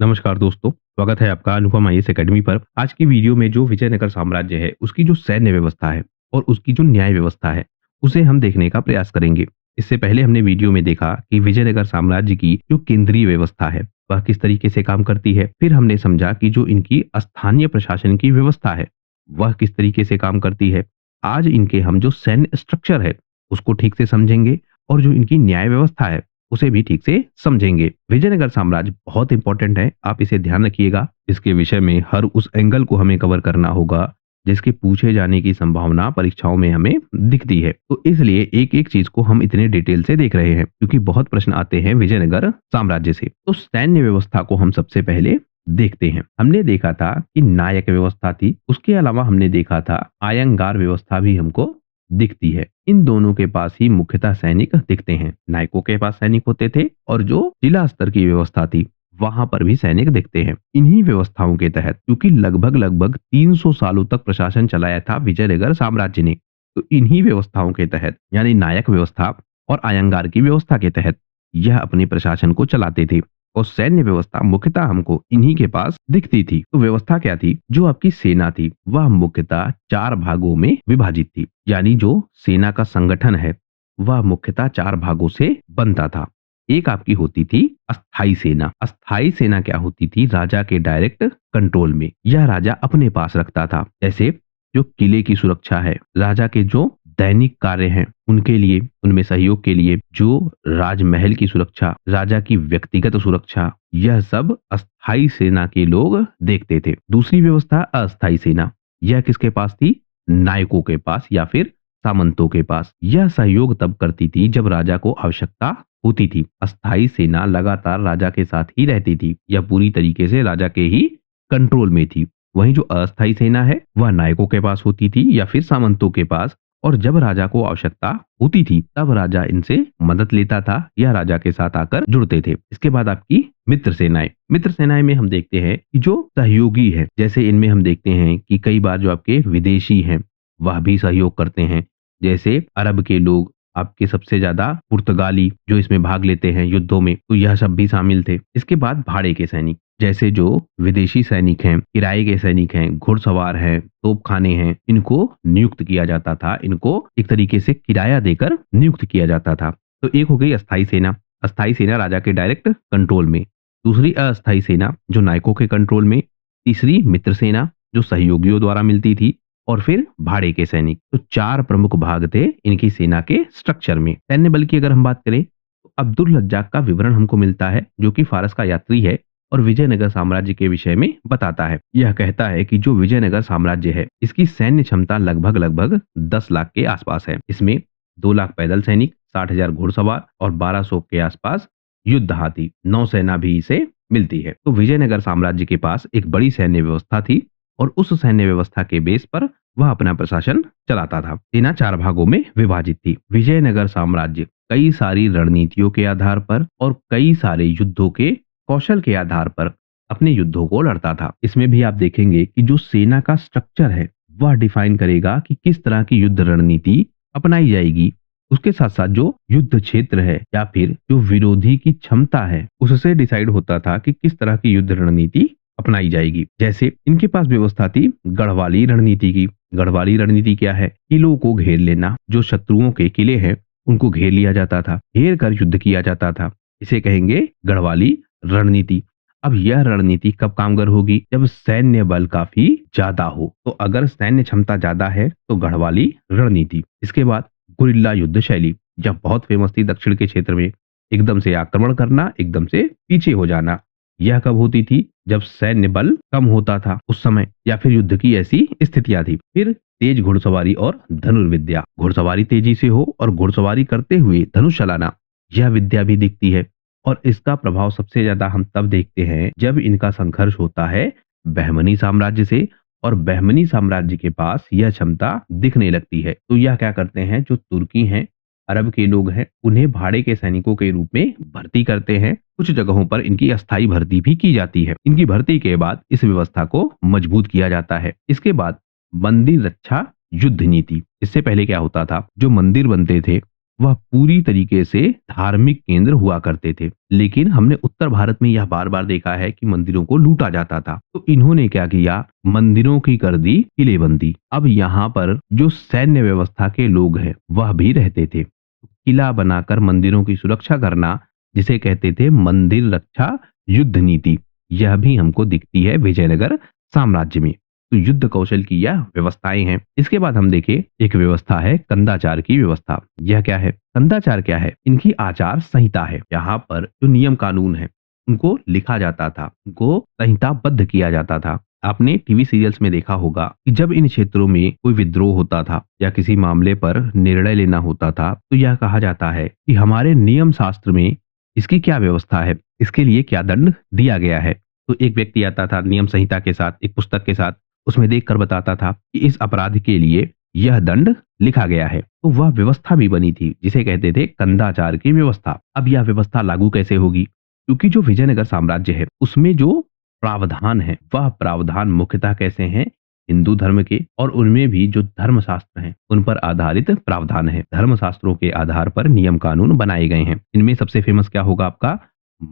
नमस्कार दोस्तों, स्वागत है आपका अनुपम आईएएस एकेडमी पर। आज की वीडियो में जो विजयनगर साम्राज्य है, उसकी जो सैन्य व्यवस्था है और उसकी जो न्याय व्यवस्था है, उसे हम देखने का प्रयास करेंगे। इससे पहले हमने वीडियो में देखा कि विजयनगर साम्राज्य की जो केंद्रीय व्यवस्था है, वह किस तरीके से काम करती है। फिर हमने समझा कि जो इनकी स्थानीय प्रशासन की व्यवस्था है, वह किस तरीके से काम करती है। आज इनके हम जो सैन्य स्ट्रक्चर है, उसको ठीक से समझेंगे और जो इनकी न्याय व्यवस्था है, उसे भी ठीक से समझेंगे। विजयनगर साम्राज्य बहुत इंपॉर्टेंट है, आप इसे ध्यान रखिएगा। इसके विषय में हर उस एंगल को हमें कवर करना होगा, जिसके पूछे जाने की संभावना परीक्षाओं में हमें दिखती है। तो इसलिए एक-एक चीज को हम इतने डिटेल से देख रहे हैं, क्योंकि बहुत प्रश्न आते हैं विजयनगर साम्राज्य से। तो सैन्य व्यवस्था को हम सबसे पहले देखते हैं। हमने देखा था कि नायक व्यवस्था थी, उसके अलावा हमने देखा था आयंगार व्यवस्था भी हमको दिखती है। इन दोनों के पास ही मुख्यतः सैनिक दिखते हैं। नायकों के पास सैनिक होते थे और जो जिला स्तर की व्यवस्था थी, वहां पर भी सैनिक दिखते हैं। इन्हीं व्यवस्थाओं के तहत, क्योंकि लगभग 300 सालों तक प्रशासन चलाया था विजयनगर साम्राज्य ने, तो इन्हीं व्यवस्थाओं के तहत, यानी नायक व्यवस्था और आयंगार की व्यवस्था के तहत यह अपने प्रशासन को चलाते थे। और सैन्य व्यवस्था मुख्यतः हमको इन्हीं के पास दिखती थी। तो व्यवस्था क्या थी? जो आपकी सेना थी, वह मुख्यतः 4 भागों में विभाजित थी। यानी जो सेना का संगठन है, वह मुख्यतः 4 भागों से बनता था। एक आपकी होती थी अस्थाई सेना। अस्थाई सेना क्या होती थी? राजा के डायरेक्ट कंट्रोल में। यह राजा अपने पास रखता था। जैसे जो किले की सुरक्षा है, राजा के जो दैनिक कार्य हैं, उनके लिए, उनमें सहयोग के लिए, जो राजमहल की सुरक्षा, राजा की व्यक्तिगत सुरक्षा, यह सब अस्थाई सेना के लोग देखते थे। दूसरी व्यवस्था अस्थाई सेना। यह किसके पास थी? नायकों के पास या फिर सामंतों के पास। यह सहयोग तब करती थी जब राजा को आवश्यकता होती थी। अस्थाई सेना लगातार राजा के साथ ही रहती थी। यह पूरी तरीके से राजा के ही कंट्रोल में थी। वहीं जो अस्थाई सेना है, वह नायकों के पास होती थी या फिर सामंतों के पास। और जब राजा को आवश्यकता होती थी, तब राजा इनसे मदद लेता था या राजा के साथ आकर जुड़ते थे। इसके बाद आपकी मित्र सेनाएं। मित्र सेनाएं में हम देखते हैं कि जो सहयोगी है, जैसे इनमें हम देखते हैं कि कई बार जो आपके विदेशी हैं, वह भी सहयोग करते हैं। जैसे अरब के लोग, आपके सबसे ज्यादा पुर्तगाली जो इसमें भाग लेते हैं युद्धों में, तो यह सब भी शामिल थे। इसके बाद भाड़े के सैनिक, जैसे जो विदेशी सैनिक हैं, किराए के सैनिक हैं, घुड़सवार हैं, तोपखाने हैं, इनको नियुक्त किया जाता था। इनको एक तरीके से किराया देकर नियुक्त किया जाता था। तो एक हो गई अस्थाई सेना। अस्थाई सेना राजा के डायरेक्ट कंट्रोल में। दूसरी अस्थाई सेना जो नायकों के कंट्रोल में। तीसरी मित्र सेना जो सहयोगियों द्वारा मिलती थी। और फिर भाड़े के सैनिक। तो 4 प्रमुख भाग थे इनकी सेना के स्ट्रक्चर में। सैन्य बल की अगर हम बात करें, तो अब्दुल रज्जाक का विवरण हमको मिलता है, जो कि फारस का यात्री है और विजयनगर साम्राज्य के विषय में बताता है। यह कहता है कि जो विजयनगर साम्राज्य है, इसकी सैन्य क्षमता लगभग 10 लाख के आसपास है। इसमें 2 लाख पैदल सैनिक, 60,000 घुड़सवार और 1200 के आसपास युद्ध हाथी, नौसेना भी इसे मिलती है। तो विजयनगर साम्राज्य के पास एक बड़ी सैन्य व्यवस्था थी और उस सैन्य व्यवस्था के बेस पर वह अपना प्रशासन चलाता था। सेना 4 भागों में विभाजित थी। विजयनगर साम्राज्य कई सारी रणनीतियों के आधार पर और कई सारे युद्धों के कौशल के आधार पर अपने युद्धों को लड़ता था। इसमें भी आप देखेंगे कि जो सेना का स्ट्रक्चर है, वह डिफाइन करेगा कि किस तरह की युद्ध रणनीति अपनाई जाएगी। उसके साथ साथ जो युद्ध क्षेत्र है या फिर जो विरोधी की क्षमता है, उससे डिसाइड होता था कि किस तरह की युद्ध रणनीति अपनाई जाएगी। जैसे इनके पास व्यवस्था थी गढ़वाली रणनीति की। गढ़वाली रणनीति क्या है? किलों को घेर लेना। जो शत्रुओं के किले हैं, उनको घेर लिया जाता था, घेर कर युद्ध किया जाता था। इसे कहेंगे गढ़वाली रणनीति। अब यह रणनीति कब कामगर होगी? जब सैन्य बल काफी ज्यादा हो। तो अगर सैन्य क्षमता ज्यादा है, तो गढ़वाली रणनीति। इसके बाद गुरिल्ला युद्ध शैली, जब बहुत फेमस थी दक्षिण के क्षेत्र में, एकदम से आक्रमण करना, एकदम से पीछे हो जाना। यह कब होती थी? जब सैन्य बल कम होता था उस समय, या फिर युद्ध की ऐसी स्थितियां थी। फिर तेज घुड़सवारी और धनुर्विद्या। घुड़सवारी तेजी से हो और घुड़सवारी करते हुए धनुष चलाना, यह विद्या भी दिखती है। और इसका प्रभाव सबसे ज्यादा हम तब देखते हैं जब इनका संघर्ष होता है बहमनी साम्राज्य से, और बहमनी साम्राज्य के पास यह क्षमता दिखने लगती है। तो यह क्या करते हैं? जो तुर्की हैं, अरब के लोग हैं, उन्हें भाड़े के सैनिकों के रूप में भर्ती करते हैं। कुछ जगहों पर इनकी अस्थायी भर्ती भी की जाती है। इनकी भर्ती के बाद इस व्यवस्था को मजबूत किया जाता है। इसके बाद मंदिर रक्षा युद्ध नीति। इससे पहले क्या होता था? जो मंदिर बनते थे, वह पूरी तरीके से धार्मिक केंद्र हुआ करते थे। लेकिन हमने उत्तर भारत में यह बार-बार देखा है कि मंदिरों को लूटा जाता था। तो इन्होंने क्या किया, मंदिरों की कर दी किलेबंदी। अब यहाँ पर जो सैन्य व्यवस्था के लोग हैं, वह भी रहते थे। किला बनाकर मंदिरों की सुरक्षा करना, जिसे कहते थे मंदिर रक्षा युद्ध नीति, यह भी हमको दिखती है विजयनगर साम्राज्य में। तो युद्ध कौशल की यह व्यवस्थाएं हैं। इसके बाद हम देखें, एक व्यवस्था है कंदाचार की व्यवस्था। यह क्या है? कंदाचार क्या है? इनकी आचार संहिता है। यहाँ पर जो नियम कानून है, उनको लिखा जाता था, उनको संहिताबद्ध किया जाता था। आपने टीवी सीरियल्स में देखा होगा कि जब इन क्षेत्रों में कोई विद्रोह होता था या किसी मामले पर निर्णय लेना होता था, तो यह कहा जाता है कि हमारे नियम शास्त्र में इसकी क्या व्यवस्था है, इसके लिए क्या दंड दिया गया है। तो एक व्यक्ति आता था नियम संहिता के साथ, एक पुस्तक के साथ, उसमें देखकर बताता था कि इस अपराध के लिए यह दंड लिखा गया है। तो वह व्यवस्था भी बनी थी, जिसे कहते थे कंदाचार की व्यवस्था। अब यह व्यवस्था लागू कैसे होगी? क्योंकि जो विजयनगर साम्राज्य है, उसमें जो प्रावधान है, वह प्रावधान मुख्यतः कैसे हैं? हिंदू धर्म के, और उनमें भी जो धर्मशास्त्र हैं, उन पर आधारित प्रावधान है। धर्मशास्त्रों के आधार पर नियम कानून बनाए गए हैं। इनमें सबसे फेमस क्या होगा आपका?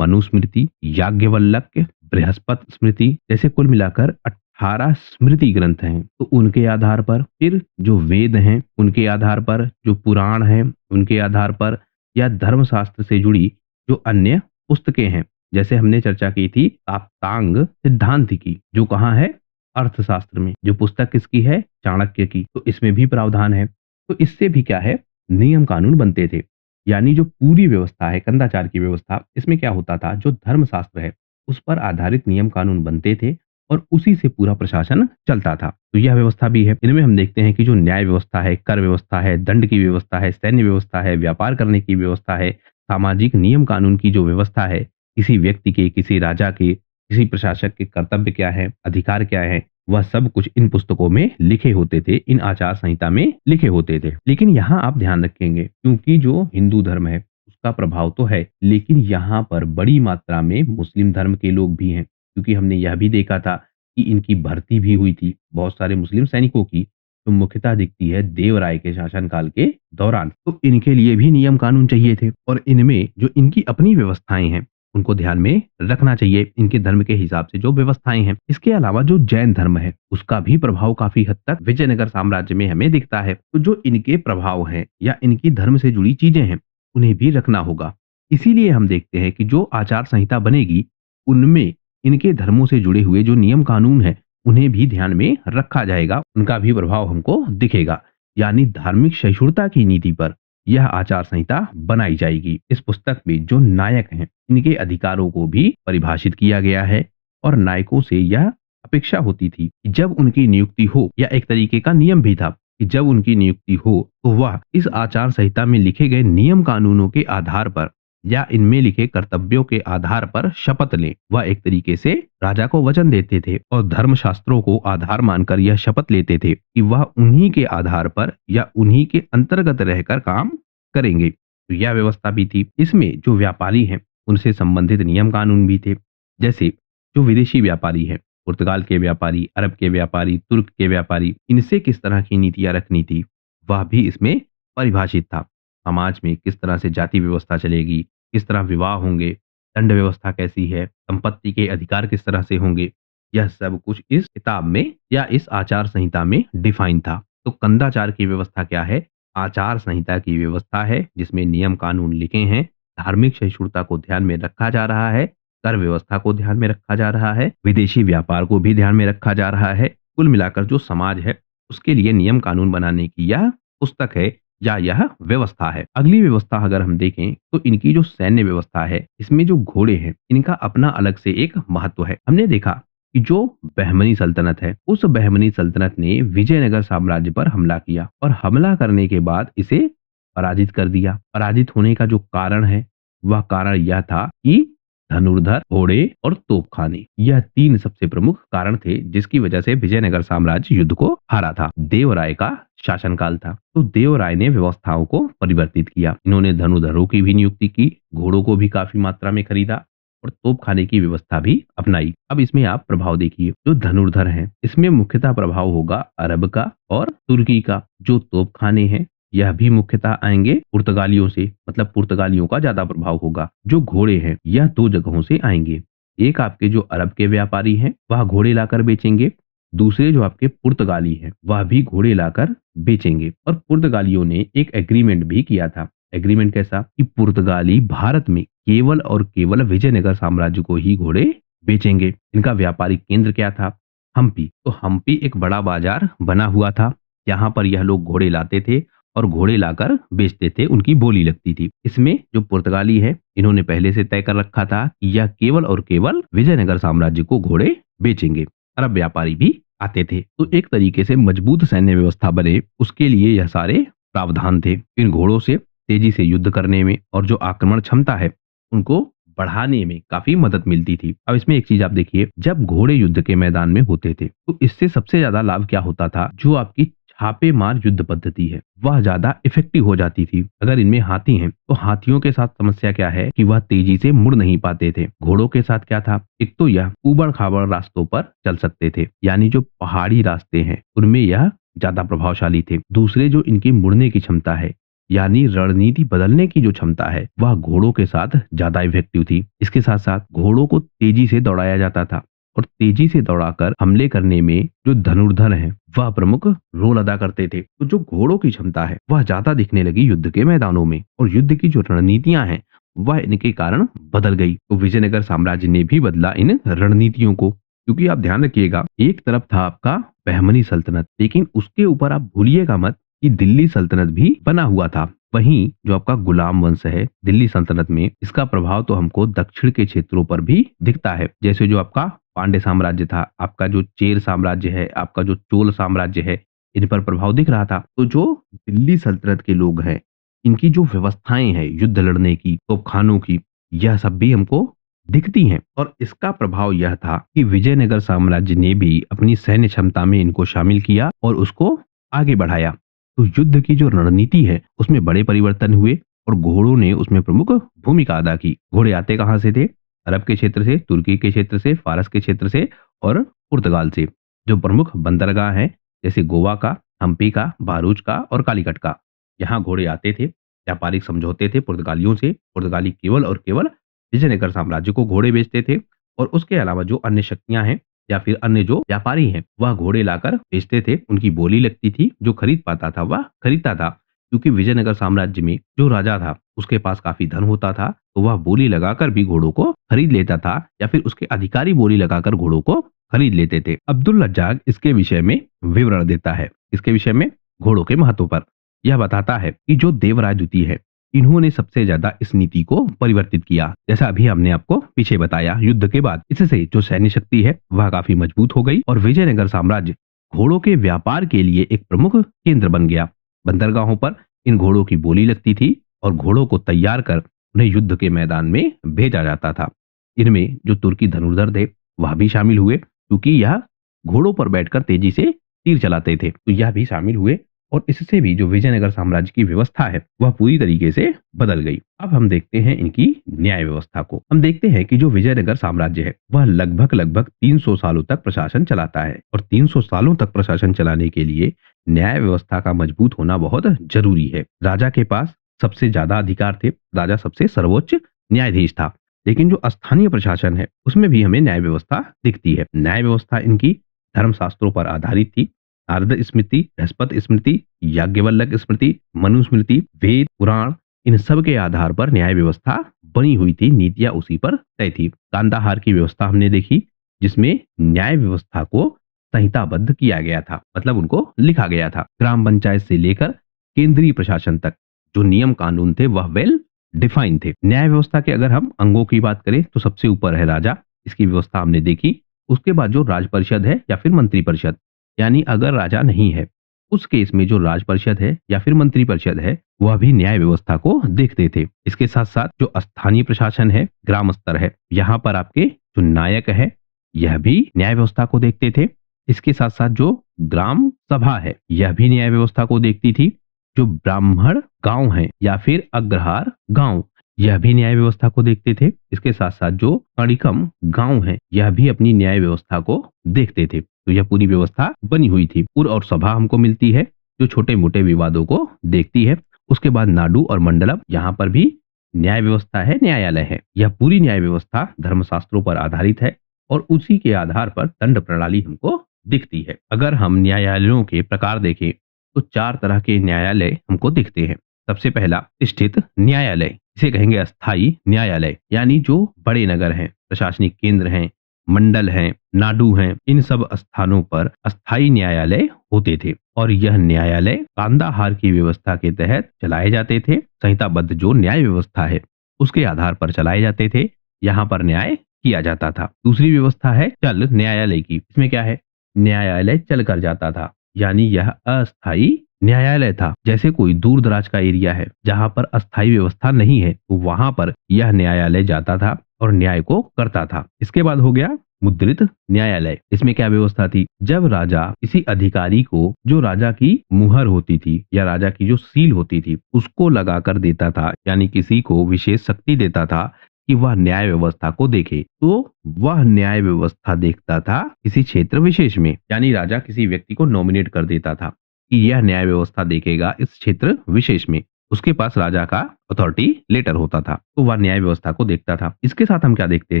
मनुस्मृति, याज्ञवल्क्य, बृहस्पति स्मृति, जैसे कुल मिलाकर 18 स्मृति ग्रंथ हैं। तो उनके आधार पर, फिर जो वेद हैं उनके आधार पर, जो पुराण हैं उनके आधार पर, या धर्मशास्त्र से जुड़ी जो अन्य पुस्तकें हैं, जैसे हमने चर्चा की थी ताप्तांग सिद्धांत की, जो कहाँ है? अर्थशास्त्र में। जो पुस्तक किसकी है? चाणक्य की। तो इसमें भी प्रावधान है। तो इससे भी क्या है? नियम कानून बनते थे। यानी जो पूरी व्यवस्था है कंदाचार की व्यवस्था, इसमें क्या होता था, जो धर्मशास्त्र है उस पर आधारित नियम कानून बनते थे और उसी से पूरा प्रशासन चलता था। तो यह व्यवस्था भी है। इनमें हम देखते हैं कि जो न्याय व्यवस्था है, कर व्यवस्था है, दंड की व्यवस्था है, सैन्य व्यवस्था है, व्यापार करने की व्यवस्था है, सामाजिक नियम कानून की जो व्यवस्था है, किसी व्यक्ति के, किसी राजा के, किसी प्रशासक के कर्तव्य क्या है, अधिकार क्या है, वह सब कुछ इन पुस्तकों में लिखे होते थे, इन आचार संहिता में लिखे होते थे। लेकिन यहाँ आप ध्यान रखेंगे, क्योंकि जो हिंदू धर्म है उसका प्रभाव तो है, लेकिन यहाँ पर बड़ी मात्रा में मुस्लिम धर्म के लोग भी हैं। क्योंकि हमने यह भी देखा था कि इनकी भर्ती भी हुई थी बहुत सारे मुस्लिम सैनिकों की, जो मुख्यतः दिखती है देवराय के शासनकाल के दौरान। तो इनके लिए भी नियम कानून चाहिए थे, और इनमें जो इनकी अपनी व्यवस्थाएं हैं उनको ध्यान में रखना चाहिए, इनके धर्म के हिसाब से जो व्यवस्थाएं हैं। इसके अलावा जो जैन धर्म है उसका भी प्रभाव काफी हद तक विजयनगर साम्राज्य में हमें दिखता है। तो जो इनके प्रभाव हैं या इनकी धर्म से जुड़ी चीजें हैं, उन्हें भी रखना होगा। इसीलिए हम देखते हैं कि जो आचार संहिता बनेगी, उनमें इनके धर्मों से जुड़े हुए जो नियम कानून हैं, उन्हें भी ध्यान में रखा जाएगा, उनका भी प्रभाव हमको दिखेगा। यानी धार्मिक सहिष्णुता की नीति पर यह आचार संहिता बनाई जाएगी। इस पुस्तक में जो नायक हैं, इनके अधिकारों को भी परिभाषित किया गया है, और नायकों से यह अपेक्षा होती थी कि जब उनकी नियुक्ति हो, या एक तरीके का नियम भी था कि जब उनकी नियुक्ति हो, तो वह इस आचार संहिता में लिखे गए नियम कानूनों के आधार पर या इनमें लिखे कर्तव्यों के आधार पर शपथ लें। वह एक तरीके से राजा को वचन देते थे और धर्मशास्त्रों को आधार मानकर यह शपथ लेते थे कि वह उन्हीं के आधार पर या उन्हीं के अंतर्गत रहकर काम करेंगे। तो यह व्यवस्था भी थी। इसमें जो व्यापारी हैं उनसे संबंधित नियम कानून भी थे। जैसे जो विदेशी व्यापारी हैं, पुर्तगाल के व्यापारी, अरब के व्यापारी, तुर्क के व्यापारी, इनसे किस तरह की नीतियां रखनी थी, वह भी इसमें परिभाषित था। समाज में किस तरह से जाति व्यवस्था चलेगी, किस तरह विवाह होंगे, दंड व्यवस्था कैसी है, संपत्ति के अधिकार किस तरह से होंगे, यह सब कुछ इस किताब में या इस आचार संहिता में डिफाइन था। तो कंदाचार की व्यवस्था क्या है? आचार संहिता की व्यवस्था है, जिसमें नियम कानून लिखे हैं, धार्मिक सहिष्णुता को ध्यान में रखा जा रहा है, कर व्यवस्था को ध्यान में रखा जा रहा है, विदेशी व्यापार को भी ध्यान में रखा जा रहा है। कुल मिलाकर जो समाज है उसके लिए नियम कानून बनाने की यह पुस्तक है या यह व्यवस्था है। अगली व्यवस्था अगर हम देखें तो इनकी जो सैन्य व्यवस्था है, इसमें जो घोड़े हैं, इनका अपना अलग से एक महत्व है। हमने देखा कि जो बहमनी सल्तनत है, उस बहमनी सल्तनत ने विजयनगर साम्राज्य पर हमला किया, और हमला करने के बाद इसे पराजित कर दिया। पराजित होने का जो कारण है, वह कारण यह था कि धनुर्धर, घोड़े और तोपखाने, यह तीन सबसे प्रमुख कारण थे जिसकी वजह से विजयनगर साम्राज्य युद्ध को हारा था। देवराय का शासनकाल था, तो देवराय ने व्यवस्थाओं को परिवर्तित किया। इन्होंने धनुर्धरों की भी नियुक्ति की, घोड़ों को भी काफी मात्रा में खरीदा, और तोपखाने की व्यवस्था भी अपनाई। अब इसमें आप प्रभाव देखिए, जो धनुर्धर हैं इसमें मुख्यतः प्रभाव होगा अरब का और तुर्की का। जो तोपखाने हैं यह भी मुख्यतः आएंगे पुर्तगालियों से, मतलब पुर्तगालियों का ज्यादा प्रभाव होगा। जो घोड़े हैं यह दो जगहों से आएंगे। एक आपके जो अरब के व्यापारी हैं वह घोड़े लाकर बेचेंगे, दूसरे जो आपके पुर्तगाली हैं वह भी घोड़े लाकर बेचेंगे। और पुर्तगालियों ने एक एग्रीमेंट भी किया था। एग्रीमेंट कैसा कि पुर्तगाली भारत में केवल और केवल विजयनगर साम्राज्य को ही घोड़े बेचेंगे। इनका व्यापारिक केंद्र क्या था? हम्पी। तो हम्पी एक बड़ा बाजार बना हुआ था। यहाँ पर यह लोग घोड़े लाते थे और घोड़े लाकर बेचते थे, उनकी बोली लगती थी। इसमें जो पुर्तगाली है इन्होंने पहले से तय कर रखा था कि यह केवल और केवल विजयनगर साम्राज्य को घोड़े बेचेंगे। अरब व्यापारी भी आते थे। तो एक तरीके से मजबूत सैन्य व्यवस्था बने उसके लिए यह सारे प्रावधान थे। इन घोड़ों से तेजी से युद्ध करने में और जो आक्रमण क्षमता है उनको बढ़ाने में काफी मदद मिलती थी। अब इसमें एक चीज आप देखिए, जब घोड़े युद्ध के मैदान में होते थे तो इससे सबसे ज्यादा लाभ क्या होता था? जो आपकी छापेमार युद्ध पद्धति है वह ज्यादा इफेक्टिव हो जाती थी। अगर इनमें हाथी हैं तो हाथियों के साथ समस्या क्या है कि वह तेजी से मुड़ नहीं पाते थे। घोड़ों के साथ क्या था? एक तो यह ऊबड़ खाबड़ रास्तों पर चल सकते थे, यानी जो पहाड़ी रास्ते हैं उनमें यह ज्यादा प्रभावशाली थे। दूसरे जो इनकी मुड़ने की क्षमता है, यानी रणनीति बदलने की जो क्षमता है वह घोड़ों के साथ ज्यादा इफेक्टिव थी। इसके साथ साथ घोड़ों को तेजी से दौड़ाया जाता था और तेजी से दौड़ाकर हमले करने में जो धनुर्धर हैं वह प्रमुख रोल अदा करते थे। तो जो घोड़ों की क्षमता है वह ज्यादा दिखने लगी युद्ध के मैदानों में, और युद्ध की जो रणनीतियां हैं वह इनके कारण बदल गई। तो विजयनगर साम्राज्य ने भी बदला इन रणनीतियों को। क्योंकि आप ध्यान रखिएगा, एक तरफ था आपका बहमनी सल्तनत, लेकिन उसके ऊपर आप भूलिएगा मत कि दिल्ली सल्तनत भी बना हुआ था। वहीं जो आपका गुलाम वंश है दिल्ली सल्तनत में, इसका प्रभाव तो हमको दक्षिण के क्षेत्रों पर भी दिखता है। जैसे जो आपका पांड्य साम्राज्य था, आपका जो चेर साम्राज्य है, आपका जो चोल साम्राज्य है, इन पर प्रभाव दिख रहा था। तो जो दिल्ली सल्तनत के लोग हैं, इनकी जो व्यवस्थाएं हैं युद्ध लड़ने की, तोपखानों की, यह सब भी हमको दिखती हैं। और इसका प्रभाव यह था कि विजयनगर साम्राज्य ने भी अपनी सैन्य क्षमता में इनको शामिल किया और उसको आगे बढ़ाया। तो युद्ध की जो रणनीति है उसमें बड़े परिवर्तन हुए और घोड़ों ने उसमें प्रमुख भूमिका अदा की। घोड़े आते कहाँ से थे? अरब के क्षेत्र से, तुर्की के क्षेत्र से, फारस के क्षेत्र से और पुर्तगाल से। जो प्रमुख बंदरगाह हैं जैसे गोवा का, हम्पी का, भारूच का और कालीकट का, यहाँ घोड़े आते थे। व्यापारिक समझौते थे पुर्तगालियों से। पुर्तगाली केवल और केवल विजयनगर साम्राज्य को घोड़े बेचते थे, और उसके अलावा जो अन्य शक्तियां हैं या फिर अन्य जो व्यापारी हैं वह घोड़े लाकर बेचते थे। उनकी बोली लगती थी, जो खरीद पाता था वह खरीदता था। क्योंकि विजयनगर साम्राज्य में जो राजा था उसके पास काफी धन होता था, तो वह बोली लगाकर भी घोड़ों को खरीद लेता था, या फिर उसके अधिकारी बोली लगाकर घोड़ों को खरीद लेते थे। अब्दुल रज्जाक इसके विषय में विवरण देता है। इसके विषय में घोड़ों के महत्व पर यह बताता है कि जो देवराय द्वितीय है इन्होंने सबसे ज्यादा इस नीति को परिवर्तित किया। जैसा अभी हमने आपको पीछे बताया, युद्ध के बाद इससे जो सैन्य शक्ति है वह काफी मजबूत हो गई और विजयनगर साम्राज्य घोड़ों के व्यापार के लिए एक प्रमुख केंद्र बन गया। बंदरगाहों पर इन घोड़ों की बोली लगती थी और घोड़ों को तैयार कर उन्हें युद्ध के मैदान में भेजा जाता था। इनमें जो तुर्की धनुर्धर थे वह भी शामिल हुए, क्योंकि यह घोड़ों पर बैठकर तेजी से तीर चलाते थे, तो यह भी शामिल हुए। और इससे भी जो विजयनगर साम्राज्य की व्यवस्था है वह पूरी तरीके से बदल गई। अब हम देखते हैं इनकी न्याय व्यवस्था को। हम देखते हैं कि जो विजयनगर साम्राज्य है वह लगभग 300 सालों तक प्रशासन चलाता है, और 300 सालों तक प्रशासन चलाने के लिए न्याय व्यवस्था का मजबूत होना बहुत जरूरी है। राजा के पास सबसे ज्यादा अधिकार थे, राजा सबसे सर्वोच्च न्यायाधीश था। लेकिन जो स्थानीय प्रशासन है उसमें भी हमें न्याय व्यवस्था दिखती है। न्याय व्यवस्था इनकी धर्मशास्त्रों पर आधारित थी। नारद स्मृति, बृहस्पति स्मृति, याज्ञवल्क्य स्मृति, मनु स्मृति, वेद, पुराण, इन सब के आधार पर न्याय व्यवस्था बनी हुई थी। नीतियां उसी पर तय थी। कांदाहार की व्यवस्था हमने देखी, जिसमें न्याय व्यवस्था को संहिताबद्ध किया गया था, मतलब उनको लिखा गया था। ग्राम पंचायत से लेकर केंद्रीय प्रशासन तक जो नियम कानून थे वह वेल डिफाइन थे। न्याय व्यवस्था के अगर हम अंगों की बात करें तो सबसे ऊपर है राजा, इसकी व्यवस्था हमने देखी। उसके बाद जो राज परिषद है या फिर मंत्री परिषद, यानी अगर राजा नहीं है उस केस में जो राज परिषद है या फिर मंत्री परिषद है वह भी न्याय व्यवस्था को देखते थे। इसके साथ साथ जो स्थानीय प्रशासन है, ग्राम स्तर है, यहाँ पर आपके जो नायक है यह भी न्याय व्यवस्था को देखते थे। इसके साथ साथ जो ग्राम सभा है यह भी न्याय व्यवस्था को देखती थी। जो ब्राह्मण गांव है या फिर अग्रहार गांव, यह भी न्याय व्यवस्था को देखते थे। इसके साथ साथ जो कणिकम गांव है यह भी अपनी न्याय व्यवस्था को देखते थे। तो यह पूरी व्यवस्था बनी हुई थी। पुर और सभा हमको मिलती है, जो छोटे मोटे विवादों को देखती है। उसके बाद नाडु और मंडलम, यहाँ पर भी न्याय व्यवस्था है, न्यायालय है। यह पूरी न्याय व्यवस्था धर्मशास्त्रों पर आधारित है और उसी के आधार पर दंड प्रणाली हमको दिखती है। अगर हम न्यायालयों के प्रकार देखें तो 4 तरह के न्यायालय हमको दिखते हैं। सबसे पहला स्थित न्यायालय, इसे कहेंगे अस्थायी न्यायालय, यानी जो बड़े नगर हैं, प्रशासनिक केंद्र हैं, मंडल हैं, नाडु हैं, इन सब स्थानों पर अस्थायी न्यायालय होते थे और यह न्यायालय कांदाहार की व्यवस्था के तहत चलाए जाते थे। संहिताबद्ध जो न्याय व्यवस्था है उसके आधार पर चलाए जाते थे। यहाँ पर न्याय किया जाता था। दूसरी व्यवस्था है चल न्यायालय की। इसमें क्या है, न्यायालय चल कर जाता था, यानी यह अस्थायी न्यायालय था। जैसे कोई दूर दराज का एरिया है जहां पर अस्थायी व्यवस्था नहीं है, तो वहां पर यह न्यायालय जाता था और न्याय को करता था। इसके बाद हो गया मुद्रित न्यायालय। इसमें क्या व्यवस्था थी, जब राजा किसी अधिकारी को, जो राजा की मुहर होती थी या राजा की जो सील होती थी, उसको लगा कर देता था, यानी किसी को विशेष शक्ति देता था कि वह न्याय व्यवस्था को देखे, तो वह न्याय व्यवस्था देखता था किसी क्षेत्र विशेष में। यानी राजा किसी व्यक्ति को नॉमिनेट कर देता था कि यह न्याय व्यवस्था देखेगा इस क्षेत्र विशेष में। उसके पास राजा का अथॉरिटी लेटर होता था, तो वह न्याय व्यवस्था को देखता था। इसके साथ हम क्या देखते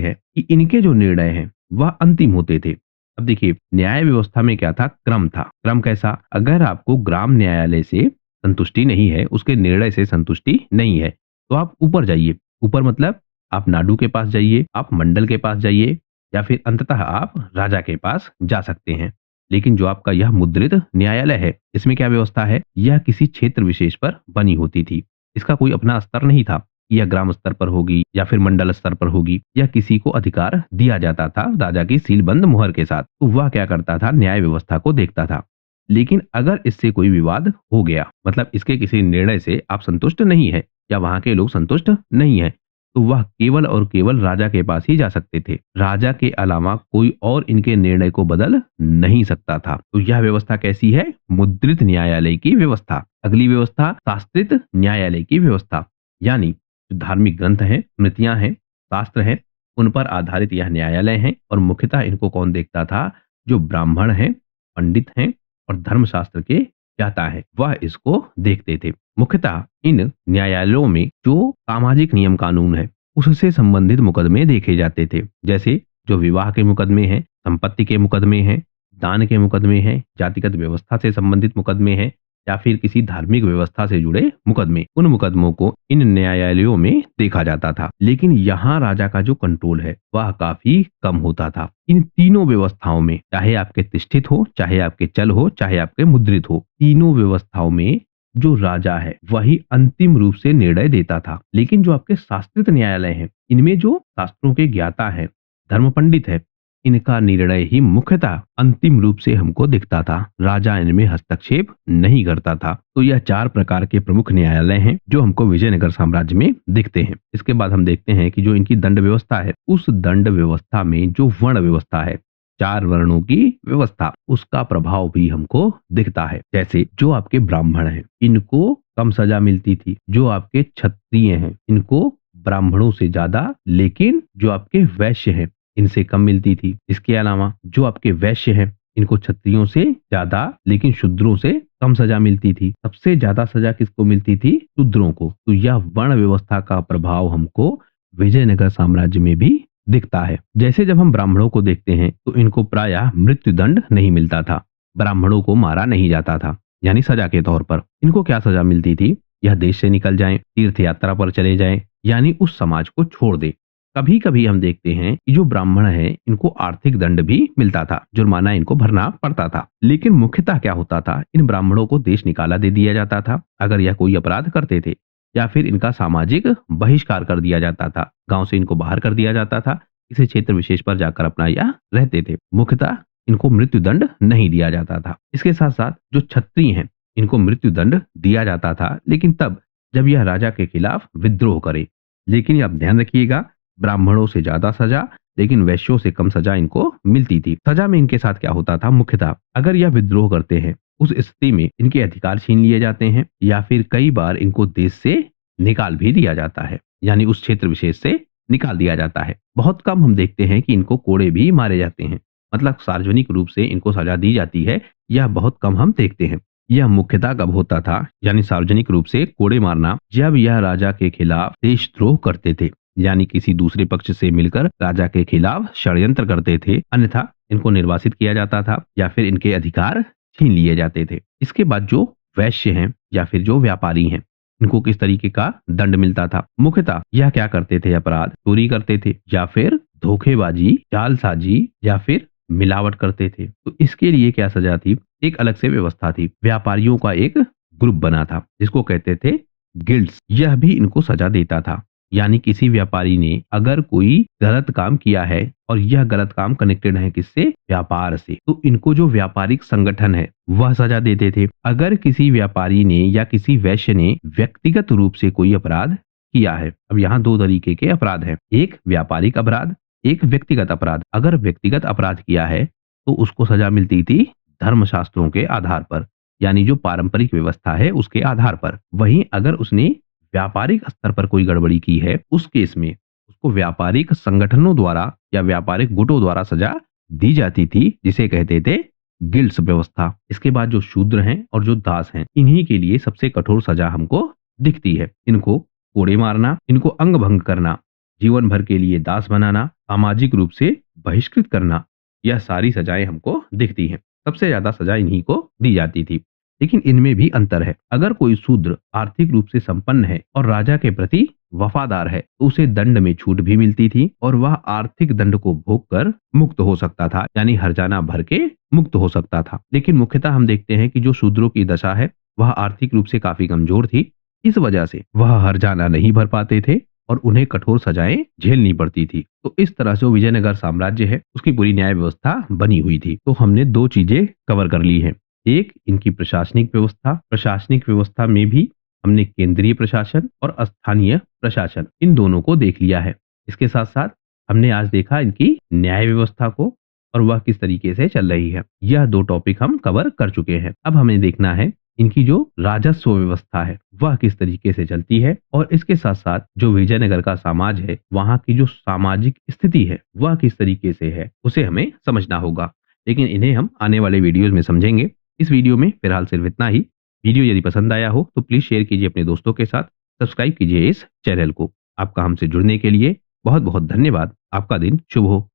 हैं कि इनके जो निर्णय हैं वह अंतिम होते थे। अब देखिए, न्याय व्यवस्था में क्या था, क्रम था। क्रम कैसा, अगर आपको ग्राम न्यायालय से संतुष्टि नहीं है, उसके निर्णय से संतुष्टि नहीं है, तो आप ऊपर जाइए। ऊपर मतलब आप नाडु के पास जाइए, आप मंडल के पास जाइए, या फिर अंततः आप राजा के पास जा सकते हैं। लेकिन जो आपका यह मुद्रित न्यायालय है, इसमें क्या व्यवस्था है, यह किसी क्षेत्र विशेष पर बनी होती थी। इसका कोई अपना स्तर नहीं था, यह ग्राम स्तर पर होगी या फिर मंडल स्तर पर होगी, या किसी को अधिकार दिया जाता था राजा की सीलबंद मुहर के साथ, तो वह क्या करता था, न्याय व्यवस्था को देखता था। लेकिन अगर इससे कोई विवाद हो गया, मतलब इसके किसी निर्णय से आप संतुष्ट नहीं है या वहां के लोग संतुष्ट नहीं है, तो वह केवल और केवल राजा के पास ही जा सकते थे। राजा के अलावा कोई और इनके निर्णय को बदल नहीं सकता था। तो यह व्यवस्था कैसी है, मुद्रित न्यायालय की व्यवस्था। अगली व्यवस्था शास्त्रित न्यायालय की व्यवस्था, यानी जो धार्मिक ग्रंथ हैं, स्मृतियां हैं, शास्त्र हैं, उन पर आधारित यह न्यायालय है। और मुख्यतः इनको कौन देखता था, जो ब्राह्मण हैं, पंडित हैं और धर्मशास्त्र के ज्ञाता है, वह इसको देखते थे। मुख्यतः इन न्यायालयों में जो सामाजिक नियम कानून है उससे संबंधित मुकदमे देखे जाते थे। जैसे जो विवाह के मुकदमे हैं, संपत्ति के मुकदमे हैं, दान के मुकदमे हैं, जातिगत व्यवस्था से संबंधित मुकदमे हैं, या फिर किसी धार्मिक व्यवस्था से जुड़े मुकदमे, उन मुकदमों को इन न्यायालयों में देखा जाता था। लेकिन यहाँ राजा का जो कंट्रोल है वह काफी कम होता था। इन तीनों व्यवस्थाओं में, चाहे आपके तिष्ठित हो, चाहे आपके चल हो, चाहे आपके मुद्रित हो, तीनों व्यवस्थाओं में जो राजा है वही अंतिम रूप से निर्णय देता था। लेकिन जो आपके शास्त्रित न्यायालय हैं, इनमें जो शास्त्रों के ज्ञाता है, धर्म पंडित है, इनका निर्णय ही मुख्यतः अंतिम रूप से हमको दिखता था। राजा इनमें हस्तक्षेप नहीं करता था। तो यह 4 प्रकार के प्रमुख न्यायालय हैं जो हमको विजयनगर साम्राज्य में दिखते हैं। इसके बाद हम देखते हैं कि जो इनकी दंड व्यवस्था है, उस दंड व्यवस्था में जो वर्ण व्यवस्था है, 4 वर्णों की व्यवस्था, उसका प्रभाव भी हमको दिखता है। जैसे जो आपके ब्राह्मण हैं, इनको कम सजा मिलती थी। जो आपके क्षत्रिय हैं, इनको ब्राह्मणों से ज्यादा, लेकिन जो आपके वैश्य हैं, इनसे कम मिलती थी। इसके अलावा जो आपके वैश्य हैं, इनको क्षत्रियों से ज्यादा लेकिन शूद्रों से कम सजा मिलती थी। सबसे ज्यादा सजा किसको मिलती थी, शूद्रों को। तो यह वर्ण व्यवस्था का प्रभाव हमको विजयनगर साम्राज्य में भी दिखता है। जैसे जब हम ब्राह्मणों को देखते हैं तो इनको प्रायः मृत्युदंड नहीं मिलता था, ब्राह्मणों को मारा नहीं जाता था, यानी सजा के तौर पर। इनको क्या सजा मिलती थी, यह देश से निकल जाएं, तीर्थ यात्रा पर चले जाएं, यानी उस समाज को छोड़ दे। कभी कभी हम देखते हैं कि जो ब्राह्मण है इनको आर्थिक दंड भी मिलता था, जुर्माना इनको भरना पड़ता था। लेकिन मुख्यतः क्या होता था, इन ब्राह्मणों को देश निकाला दे दिया जाता था अगर यह कोई अपराध करते थे, या फिर इनका सामाजिक बहिष्कार कर दिया जाता था, गांव से इनको बाहर कर दिया जाता था, किसी क्षेत्र विशेष पर जाकर अपना या रहते थे। मुख्यतः इनको मृत्युदंड नहीं दिया जाता था। इसके साथ साथ जो क्षत्रिय हैं, इनको मृत्युदंड दिया जाता था, लेकिन तब जब यह राजा के खिलाफ विद्रोह करे। लेकिन आप ध्यान रखिएगा, ब्राह्मणों से ज्यादा सजा लेकिन वैश्यों से कम सजा इनको मिलती थी। सजा में इनके साथ क्या होता था, मुख्यतः अगर यह विद्रोह करते हैं, उस स्थिति में इनके अधिकार छीन लिए जाते हैं, या फिर कई बार इनको देश से निकाल भी दिया जाता है, यानी उस क्षेत्र विशेष से निकाल दिया जाता है। बहुत कम हम देखते हैं कि इनको कोड़े भी मारे जाते हैं, मतलब सार्वजनिक रूप से इनको सजा दी जाती है, यह बहुत कम हम देखते हैं। यह मुख्यतः कब होता था, यानी सार्वजनिक रूप से कोड़े मारना, जब यह राजा के खिलाफ देशद्रोह करते थे, यानी किसी दूसरे पक्ष से मिलकर राजा के खिलाफ षड्यंत्र करते थे, अन्यथा इनको निर्वासित किया जाता था या फिर इनके अधिकार छीन लिए जाते थे। इसके बाद जो वैश्य हैं या फिर जो व्यापारी हैं, इनको किस तरीके का दंड मिलता था? मुख्यतः यह क्या करते थे? अपराध चोरी करते थे या फिर धोखेबाजी, जालसाजी या फिर मिलावट करते थे। तो इसके लिए क्या सजा थी? एक अलग से व्यवस्था थी। व्यापारियों का एक ग्रुप बना था जिसको कहते थे गिल्ड्स। यह भी इनको सजा देता था। यानी किसी व्यापारी ने अगर कोई गलत काम किया है और यह गलत काम कनेक्टेड है किससे? व्यापार से, तो इनको जो व्यापारिक संगठन है वह सजा देते थे। अगर किसी व्यापारी ने या किसी वैश्य ने व्यक्तिगत रूप से कोई अपराध किया है, अब यहाँ दो तरीके के अपराध हैं, एक व्यापारिक अपराध, एक व्यक्तिगत अपराध। अगर व्यक्तिगत अपराध किया है तो उसको सजा मिलती थी धर्मशास्त्रों के आधार पर, यानी जो पारंपरिक व्यवस्था है उसके आधार पर। वहीं अगर उसने व्यापारिक स्तर पर कोई गड़बड़ी की है, उस केस में उसको व्यापारिक संगठनों द्वारा या व्यापारिक गुटों द्वारा सजा दी जाती थी, जिसे कहते थे गिल्ड्स व्यवस्था। इसके बाद जो शूद्र हैं और जो दास हैं, इन्हीं के लिए सबसे कठोर सजा हमको दिखती है। इनको कोड़े मारना, इनको अंग भंग करना, जीवन भर के लिए दास बनाना, सामाजिक रूप से बहिष्कृत करना, यह सारी सजाएं हमको दिखती हैं। सबसे ज्यादा सजा इन्हीं को दी जाती थी। लेकिन इनमें भी अंतर है। अगर कोई शूद्र आर्थिक रूप से संपन्न है और राजा के प्रति वफादार है तो उसे दंड में छूट भी मिलती थी और वह आर्थिक दंड को भोग कर मुक्त हो सकता था, यानी हर्जाना भर के मुक्त हो सकता था। लेकिन मुख्यतः हम देखते हैं कि जो शूद्रों की दशा है वह आर्थिक रूप से काफी कमजोर थी। इस वजह से वह हर्जाना नहीं भर पाते थे और उन्हें कठोर सजाएं झेलनी पड़ती थी। तो इस तरह से जो विजयनगर साम्राज्य है उसकी पूरी न्याय व्यवस्था बनी हुई थी। तो हमने दो चीजें कवर कर ली हैं। एक, इनकी प्रशासनिक व्यवस्था। प्रशासनिक व्यवस्था में भी हमने केंद्रीय प्रशासन और स्थानीय प्रशासन, इन दोनों को देख लिया है। इसके साथ साथ हमने आज देखा इनकी न्याय व्यवस्था को और वह किस तरीके से चल रही है। यह दो टॉपिक हम कवर कर चुके हैं। अब हमें देखना है इनकी जो राजस्व व्यवस्था है वह किस तरीके से चलती है, और इसके साथ साथ जो विजयनगर का समाज है वहां की जो सामाजिक स्थिति है वह किस तरीके से है, उसे हमें समझना होगा। लेकिन इन्हें हम आने वाले वीडियोज में समझेंगे। इस वीडियो में फिलहाल सिर्फ इतना ही। वीडियो यदि पसंद आया हो तो प्लीज शेयर कीजिए अपने दोस्तों के साथ, सब्सक्राइब कीजिए इस चैनल को। आपका हमसे जुड़ने के लिए बहुत बहुत धन्यवाद। आपका दिन शुभ हो।